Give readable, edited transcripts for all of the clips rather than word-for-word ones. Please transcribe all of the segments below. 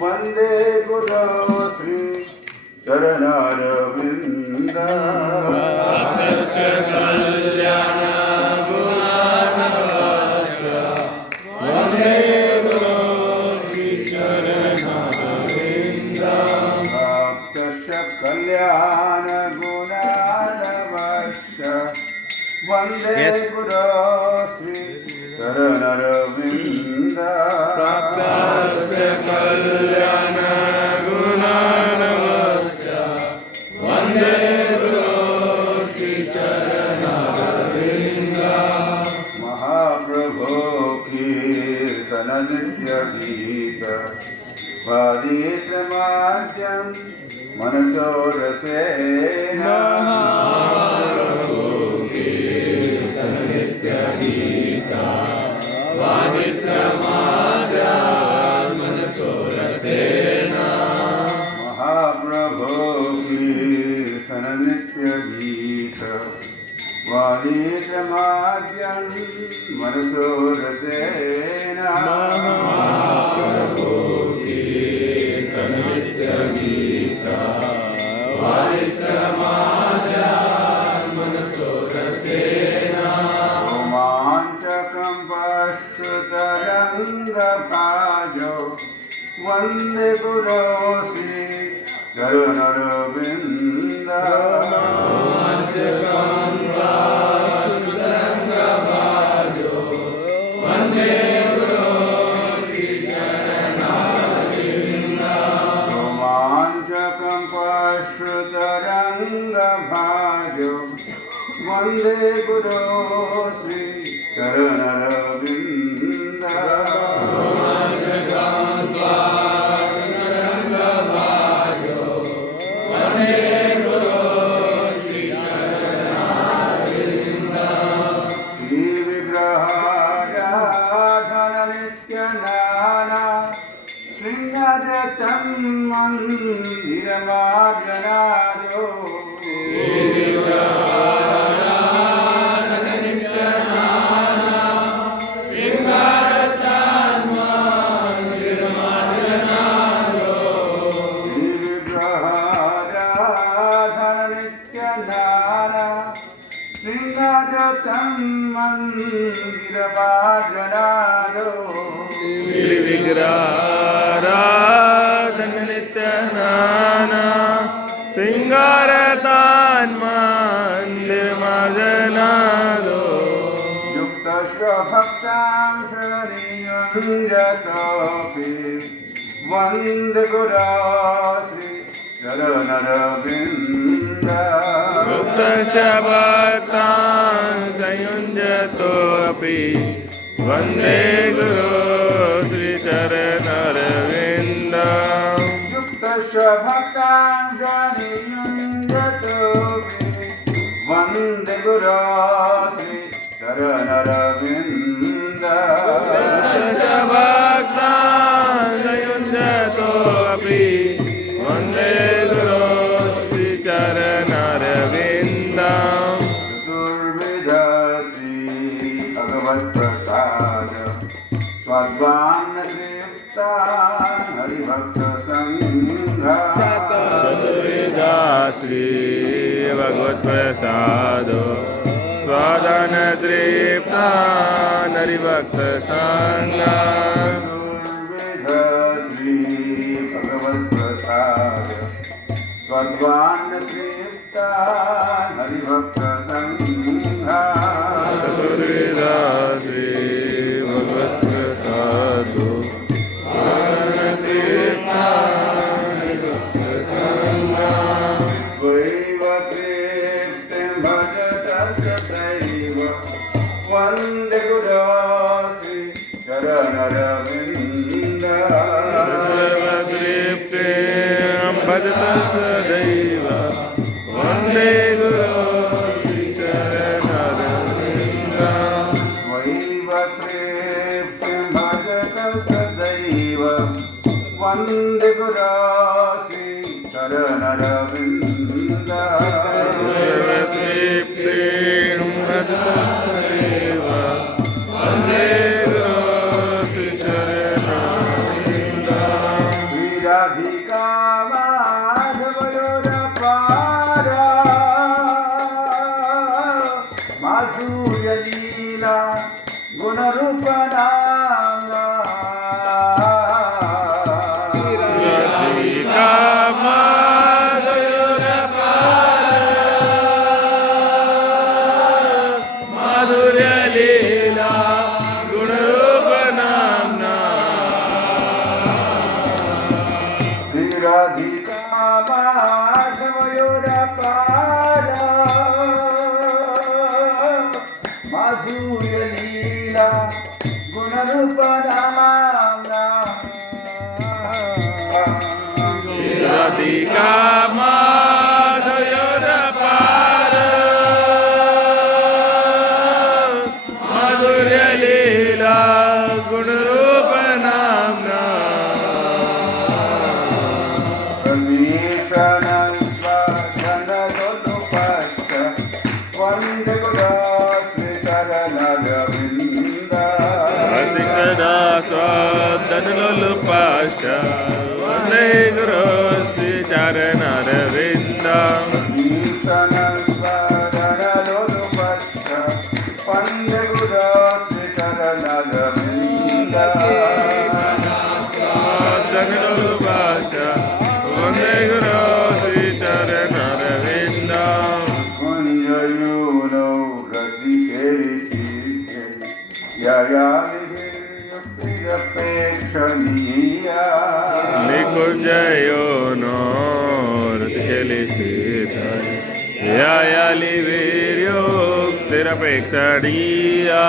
वंदे गुरु श्री चरणारविंद कल्याण गुणानवश्य वंदे गुरु श्री चरणारविंद कल्याण गुणानवश्य वंदे गुरु श्री चरणारविंद कल्याण गुणानवश्य वंदे गुरु श्री चरणारविंद महाप्रभो कीर्तन नित्य गीत वादित्रमाद्यं मनसो रसेन महाप्रभो कीर्तन नित्य गीत वादित्रमाद्यं मनसो रसेन महाप्रभो कीर्तन नित्य गीत वादित्रमाद्यं मनसो रसेन महाप्रभो कीर्तन नित्य गीत वादित्रमाद्यं मनसो रसेन रोमाञ्चकं पश्यतरङ्गपाजो वन्दे गुरो श्री चरणारविंद रोमाञ्चकं पश्यतरङ्गपाजो वन्दे गुरो श्री चरणारविंद रोमाञ्चकं पश्यतरङ्गपाजो वन्दे गुरो श्री चरणारविंद रोमाञ्चकं पश्यतरङ्गपाजो वन्दे गुरो श्री चरणारविंद श्रीविग्रहाराधन नित्यनाना शृङ्गारतन्मन्दिरमार्जनादो विग्रहाराधन नित्यनाना शृंगारतान मंदिरमार्जनादो युक्तस्य भक्तां शरणीयं वन्दे गुरो श्री चरणारविंद युक्तस्य भक्तां संयुञ्जतोऽपि वन्दे गुरो श्री चरणारविंद युक्तस्य भक्तां शरणीयं वन्दे गुरो श्री चरणारविंद भक्तां संयुञ्जतोऽपि वन्दे गुरो श्री चरणारविंद चतुर्विध श्री भगवत्प्रसाद स्वाद्वान्नतृप्तान् हरिभक्त संघा चतुर्विधा श्री भगवत्प्रसाद स्वादानतृप्तान् हरिभक्त संघा श्री भगवत्प्रसाद स्वाद्वान्नतृप्तान् हरिभक्त संघा चतुर्विधा श्री भगवत्प्रसाद स्वादानतृप्तान् सदैव वन्दे गुरो श्रीचरणरविन्दम् त्वयैव प्रेप्तिर्भजत सदैव वन्दे गुरो श्रीराधिका माधवयोरपारा माधुर्यलीला गुणरूपनाम्ना राधिका माधवयोरपारा माधुर्यलीला गुणरूपनाम्ना राधिका माधवयोरपारा माधुर्यलीला गुणरूपनाम्ना वन्दे गुरो स्वादनुलुपाश्च वन्दे गुरो श्रीचरणरविन्दम् वन्दे गुरो स्वादनुलुपाश्च वन्दे गुरो श्रीचरणरविन्दम् कुञ्जयूनो ययापेक्षणीया निकुञ्जयो नो रतिशलिसिद्धय यायालिवीर्योक्तिरपेक्षणीया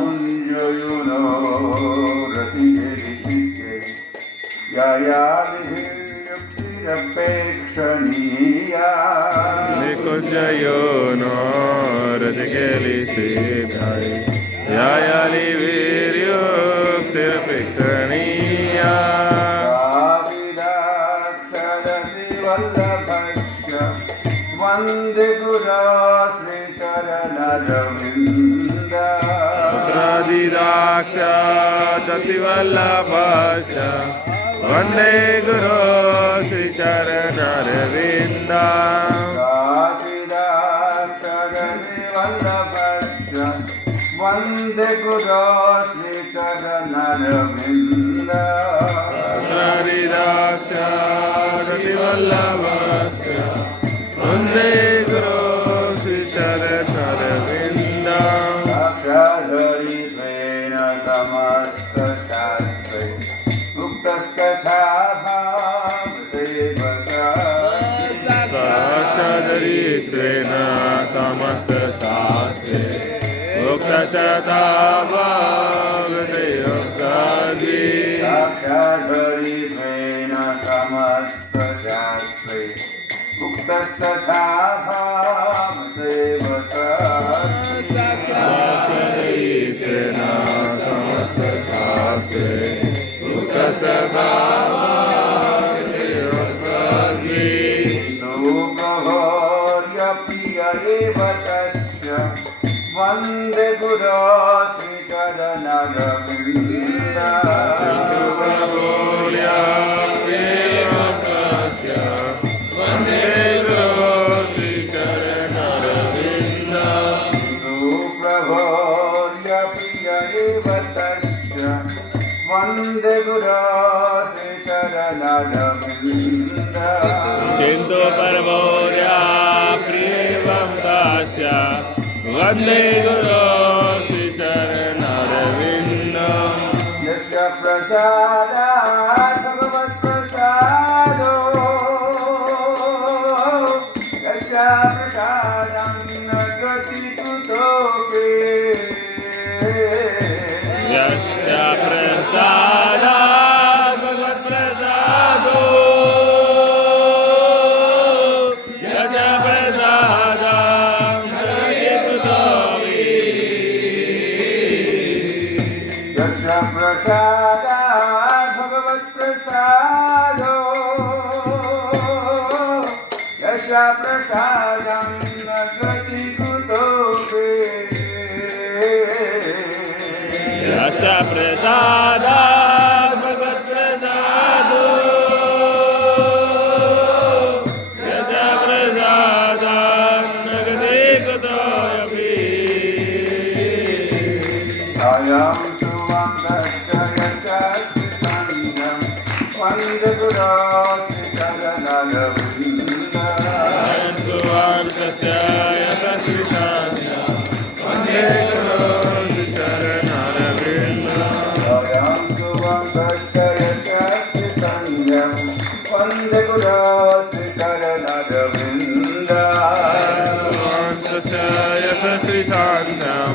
कुञ्जयूनो रतिशलिसिद्धय यायापेक्षणीया निकुञ्जयो नो रतिशलिसिद्धय यायालिवीर्योक्तिरपेक्षणीया वन्दे गुरो श्रीचरणरविन्द पुत्रादिदाक्षादतिवल्लभश्च वन्दे गुरो श्रीचरणरविन्दम् वन्दे गुरो श्रीचरणरविन्द हरिदाक्षादतिवल्लभश्च वन्दे गुरो श्रीचरणरविन्दम् साक्षादरित्वेन समस्तशास्त्रे उक्तस्तथा भावसेवका साक्षादरित्वेन समस्तशास्त्रे उक्तस्तथा भावसेवकादि साक्षादरित्वेन समस्तशास्त्रे उक्तस्तथा भावसेवका साक्षादरित्वेन समस्तशास्त्रे उक्तस्तथा भावसेवकादि प्रिय एव तस्य वन्दे गुरो श्रीचरणरविन्द वन्दे गुरो श्रीचरणरविन्द सुप्रभोर्य प्रिय एव तस्य वन्दे गुरो श्रीचरणरविन्द किन्तु परमोर्या प्रियं दास्य वन्दे गुरो श्रीचरणरविन्दम् यस्य प्रसादात् भगवत्प्रसादो यस्य प्रसादं न गतिकुतोऽपि यस्य प्रसादात् भगवत्प्रसादो प्रसादो यशा प्रसादं नगति कुतोऽपि यश प्रसादा भगवत् प्रसादो यश प्रसादा नगदे कुतोऽपि अयं सुवन्दश्च यशस्सङ्गं वन्दे गुरोऽस्मि चरणरविन्दम् सुवार्तस्य यशस्वितास्य वन्दे गुरोऽस्मि चरणरविन्दम् अयं सुवन्दश्च यशस्सङ्गं वन्दे गुरोऽस्मि चरणरविन्दम् यशस्वितान्तं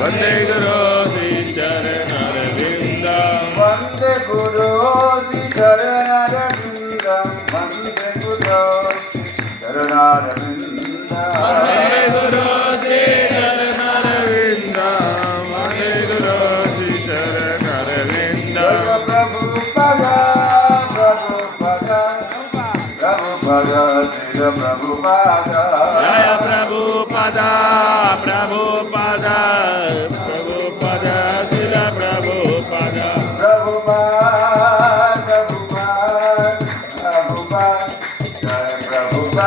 वन्दे गुरोऽस्मि चरणरविन्दम् वन्दे गुरोऽस्मि चरणरविन्दं वन्दे गुरोऽस्मि चरणरविन्दम् वन्दे गुरोऽस्मि चरणरविन्दम् वन्दे गुरोऽस्मि चरणरविन्दम् प्रभुपद प्रभुपद प्रभुपद श्रील प्रभुपद जय प्रभुपद प्रभुपद प्रभुपद श्रील प्रभुपद प्रभुपद प्रभुपद प्रभुपद जय प्रभुपद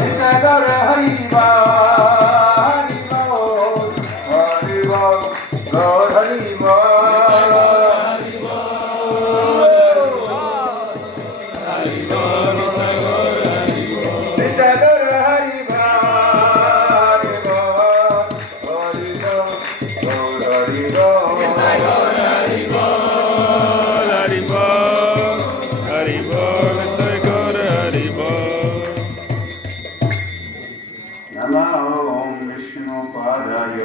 नित्यागर हरि बोल गौर हरि नित्यागर हरि नमः ओम विष्णुपादाय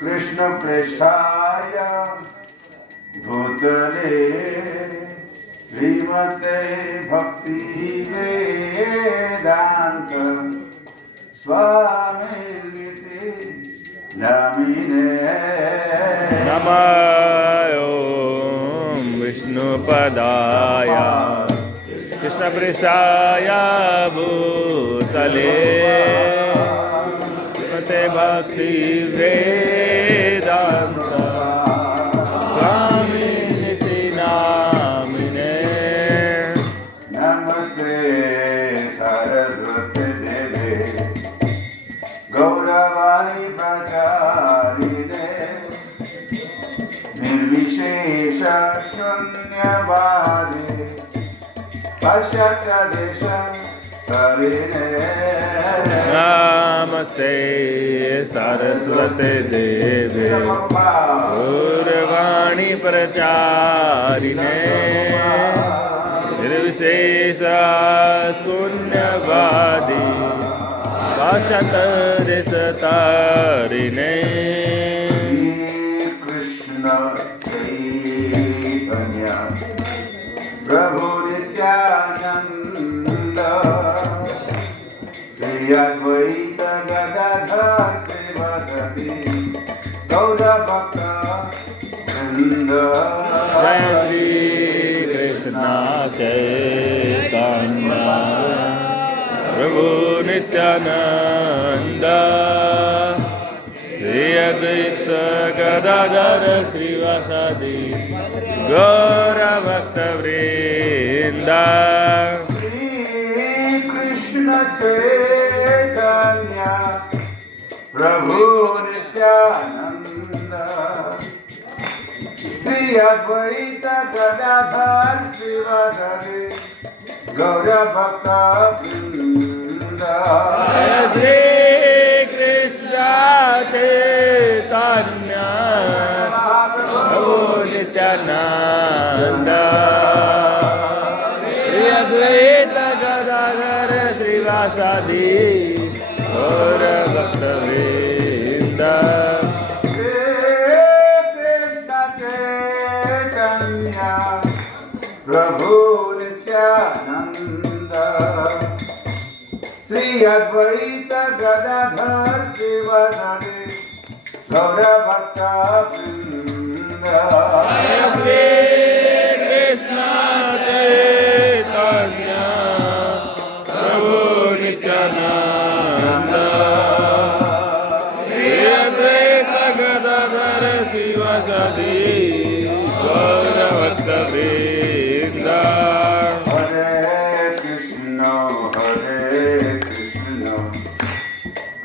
कृष्णप्रेष्ठाय भूतले श्रीमते भक्तिवेदान्त स्वामिनिति नामिने नमः ॐ विष्णुपदाय कृष्णप्रेष्ठाय भूतले श्रीमते भक्तिवेदान्त स्वामिनिति नामिने नमस्ते सरस्वती देवे गौरवाणी प्रचारिणे निर्विशेष शून्यवादी पश्चादेश करिणे नमस्ते सरस्वते देवे गौरवाणी प्रचारिणे निर्विशेष शून्यवादी भाषत देशतारिणे कृष्ण चैतन्य प्रभु नित्यानंद श्री अद्वैत गदाधर श्रीवासदि गौर भक्त वृंद जय श्री कृष्ण चैतन्य प्रभु नित्यानंद श्री अद्वैत गदाधर श्रीवासदि गौर भक्त वृंद श्री कृष्ण चैतन्य प्रभु नित्यानंद श्री अद्वैत गदाधर श्रीवासदि गौर भक्त वृंद जय श्री कृष्ण चैतन्य प्रभु नित्यानंद श्री अद्वैत गदाधर श्रीवासदि गौर भक्त वृंद प्रभु नित्यानंद श्री अद्वैत गदाधर शिव श्रीवदने गौरभक्तवृन्द श्री कृष्ण चैतन्य प्रभु Nityanand Shri Advaita Gadadhar शिवासादि गौरभक्तवृन्द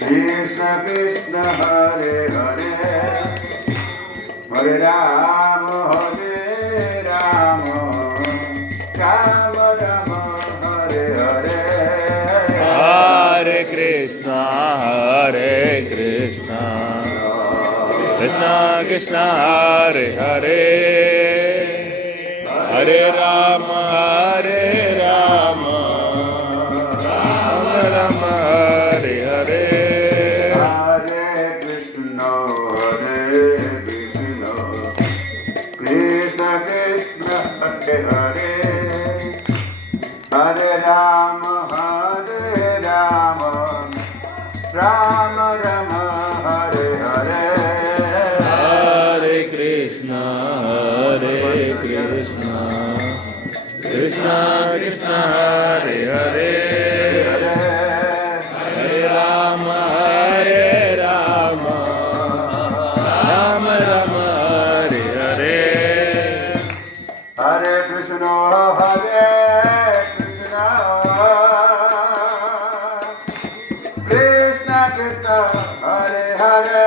Krishna Krishna Hare Hare Hare Rama Rama Rama Rama Hare Hare Hare Krishna Krishna Krishna Hare Hare Hare Rama Rama Rama Rama Hare Hare Hare Krishna Krishna Krishna Hare Hare Hare Rama Rama Rama Hare Hare Hare Krishna Krishna Krishna Hare Hare Hare Rama Rama Rama Hare Hare Hare Krishna Krishna Krishna Hare Hare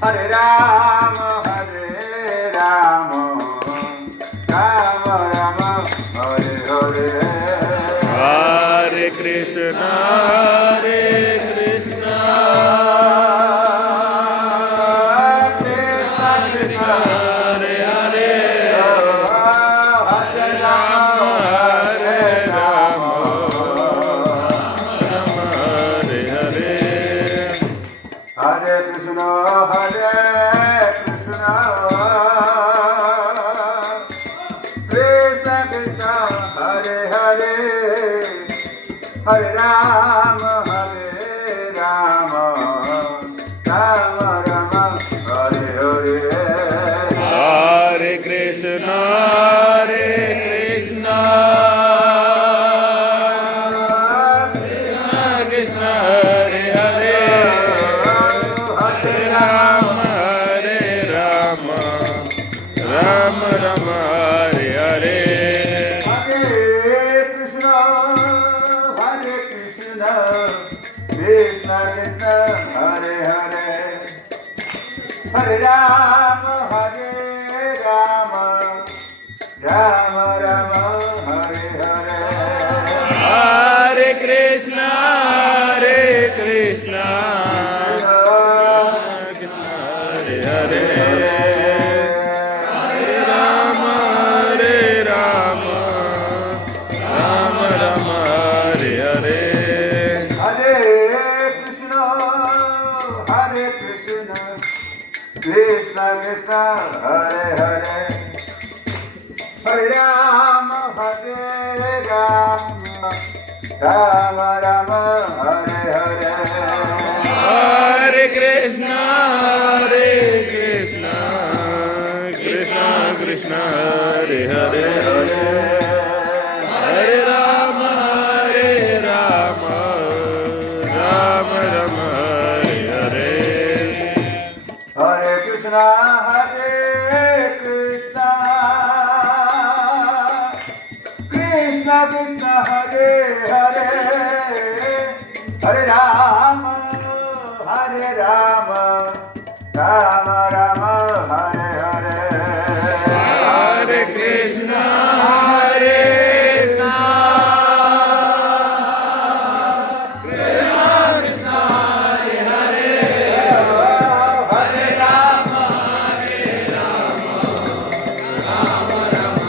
Hare Rama Rama Rama Hare Hare Hare Krishna Krishna Krishna Krishna Hare Hare Hare Rama Rama Hare Hare Hare Krishna Krishna Krishna Hare Hare Hare Rama Rama Rama Hare Hare Hare Krishna Krishna Krishna Krishna Hare Hare Hare Rama Rama Rama Rama Hare Hare Hare Krishna Krishna Krishna Hare Hare Hare Rama Rama Rama Hare Hare Hare Krishna Krishna Krishna Hare Hare Hare Rama Rama Rama Rama Hare Hare Hare Krishna Krishna Krishna Hare Hare Hare Rama Rama Rama Hare Hare Hare Krishna Krishna Krishna Krishna Hare Hare Hare Rama Rama Rama Rama Hare Hare Hare Krishna Krishna Krishna Hare Hare Hare Rama Rama Rama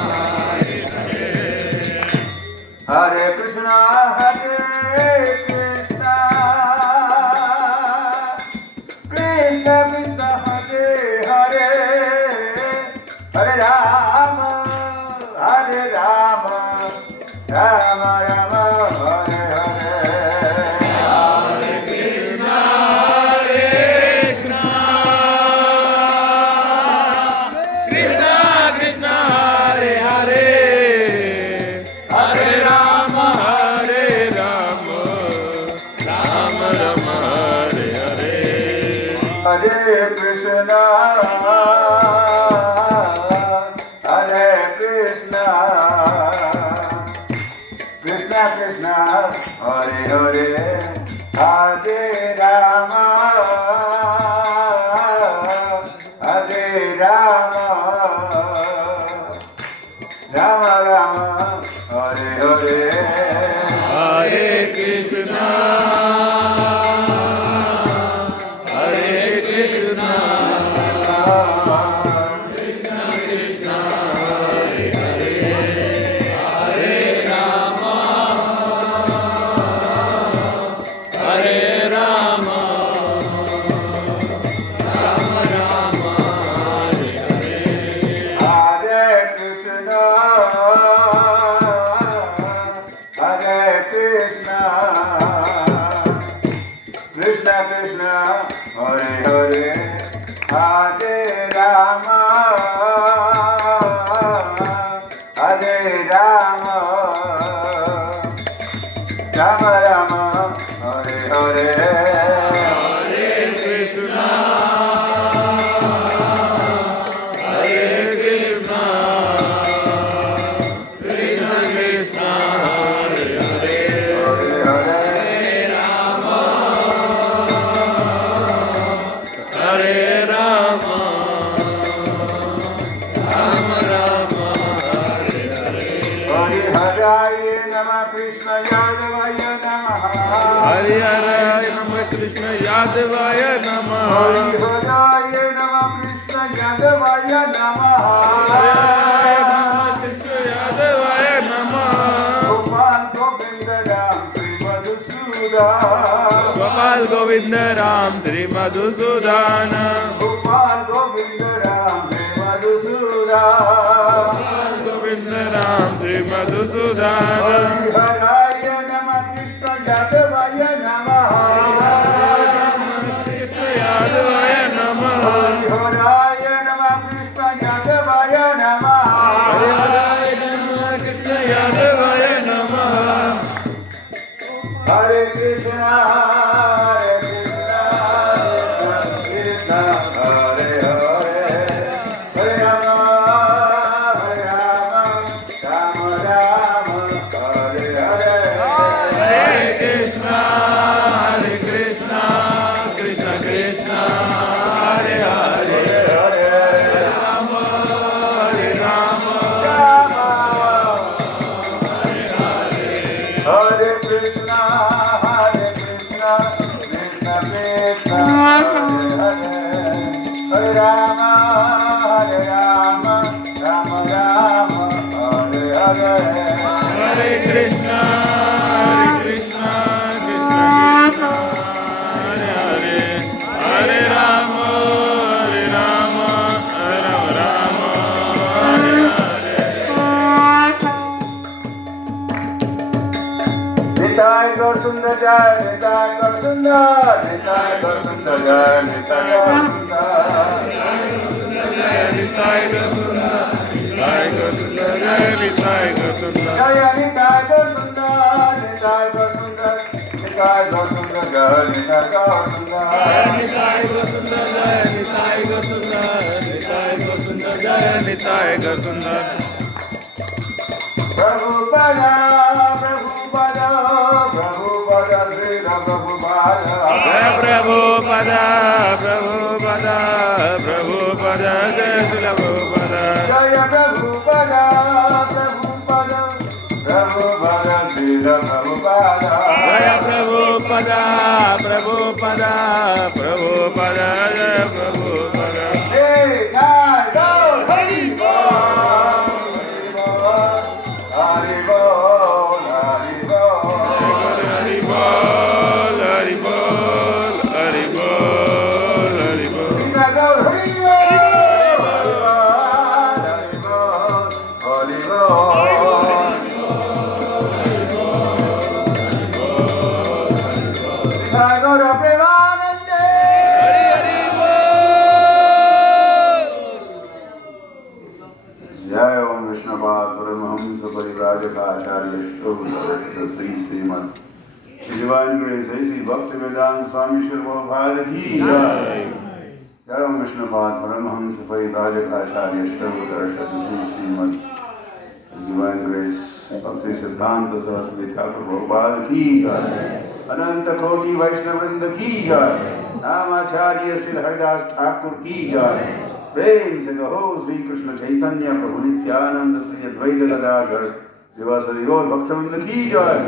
Hare Hare Hare Krishna Hare Krishna Krishna Krishna Krishna Hare Krishna, Hare Krishna, Krishna Krishna, Hare Hare, Hare Rama, Hare Rama, Rama Rama, Hare Hare, Hare Krishna, Hare Krishna, Krishna Krishna, Hare Hare, Hare Rama, Hare Rama, Rama Rama, Hare Hare. Hare Krishna, Hare Krishna, Krishna Krishna, Hare Hare, Hare Rama, Hare Rama, Rama Rama, Hare Hare. Hare Krishna, Hare Krishna, Krishna Krishna, Hare Hare, Hare Rama, Hare Rama, Rama Rama, Hare Hare. Hare Hare Namah Krishna Yadavaya Namah. Hare Hare Namah Krishna Yadavaya Namah. Hare Hare Namah Krishna Yadavaya Namah. Hare Hare Namah Krishna Yadavaya Namah. Gopal Govinda Ram Sri Madhusudan. Gopal Govinda Ram Sri Madhusudan. Gopal Govinda Ram Sri Madhusudan. Gopal Govinda Ram Sri Madhusudan. Hare Hare Namah Krishna Yadavaya Namah. Krishna Yadavaya Namah. Hare Hare Namah Krishna Yadavaya Namah. Hare Hare Namah Krishna Yadavaya Namah. Hare Krishna, Hare Krishna, Krishna Hare Hare, Hare Rama, Hare Rama, Rama Rama, Hare Hare. Hare Krishna, Hare Krishna, Krishna Krishna, Hare Hare, Hare Rama, Hare Rama, Hare Krishna, Hare Krishna, Krishna Krishna, Hare Hare, Hare Rama, Hare Rama, Rama Rama, Hare Hare. Hare Krishna, Hare Krishna, Krishna Krishna, Hare Hare, Hare Rama, Hare Rama, Rama Rama, Hare Hare. Nitai Gaur Sundar Jai, Nitai Gaur Sundar, Nitai Gaur Sundar Jai, Nitai Gaur Sundar. Nitai Gaur Sundar, Nitai Gaur Sundar, Nitai Gaur Sundar. Jaya Nitai Gaur Sundar, Nitai Gaur Sundar, Nitai Gaur Sundar Jai, Nitai Gaur Sundar. Nitai Gaur Sundar, Nitai Gaur Sundar, Nitai Gaur Sundar, Nitai Gaur Sundar. Prabhupada, Prabhupada, Prabhupada, Srila Prabhupada. Prabhupada, Prabhupada, Prabhupada, Jai Srila Prabhupada. Jaya Prabhupada, Prabhupada, Prabhupada, Srila Prabhupada. Jai Prabhupada, Prabhupada, Prabhupada, Jai Prabhupada. Hey, Nai, go, Hari Bol, Hari Bol, Hari Bol, Hari Bol. Hari Bol, Hari Bol, Hari Bol. Krishna go, Hari Bol, Hari Bol, Hari Bol. Krishna Gaura Premanande. Hari जय ओम विष्णुपाद परमहंस परिव्राजक आचार्य श्री श्रीमद श्री भक्ति वेदांत स्वामी श्री भारत की जय। जय Vishnupad Paramhans परिव्राजकाचार्य Sarva Darshan Shrimad divine grace भक्ति सिद्धांत सरस्वती ठाकुर भगवान की जय। अनंत कोटि वैष्णव वृंद की जय। नामाचार्य श्री हरिदास ठाकुर की जय। प्रेम से कहो श्री कृष्ण चैतन्य प्रभु नित्यानंद श्री अद्वैत गदाधर शिवासदि गौर भक्तवृंद की जय।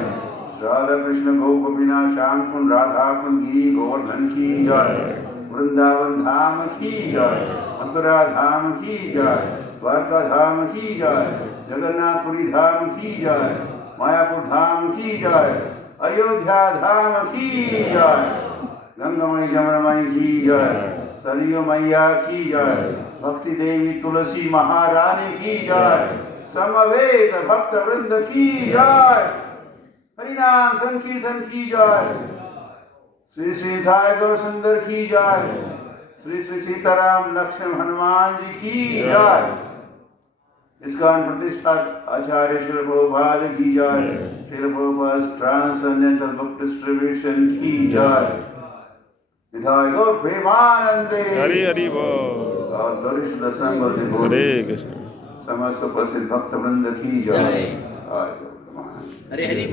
राधा कृष्ण गोप बिना श्याम कुंड राधा कुंड गिरी गोवर्धन की जय। वृंदावन धाम की जय। मथुरा धाम की जय। द्वारका धाम की जय। जगन्नाथपुरी धाम की जय। मायापुर धाम की जय। अयोध्या धाम की जय। गंगामयी जमुनामयी की जय। सरयू मैया की जय। भक्ति देवी तुलसी महारानी की जय। समवेत भक्त वृंद की जय। हरिनाम संकीर्तन की जय। श्री श्री साई गौर सुंदर की जय। श्री श्री सीताराम लक्ष्मण हनुमान जी की जय। इसकान प्रतिष्ठा आचार्य श्री प्रभुपाद की जय। Shri Prabhupada transcendental book distribution की जय। विधाय गौर प्रेमानंदे हरि हरि बोल। और गरिष्ठ दसंग हरे कृष्ण। समस्त प्रसिद्ध भक्त वृंद की जय। हरे हरि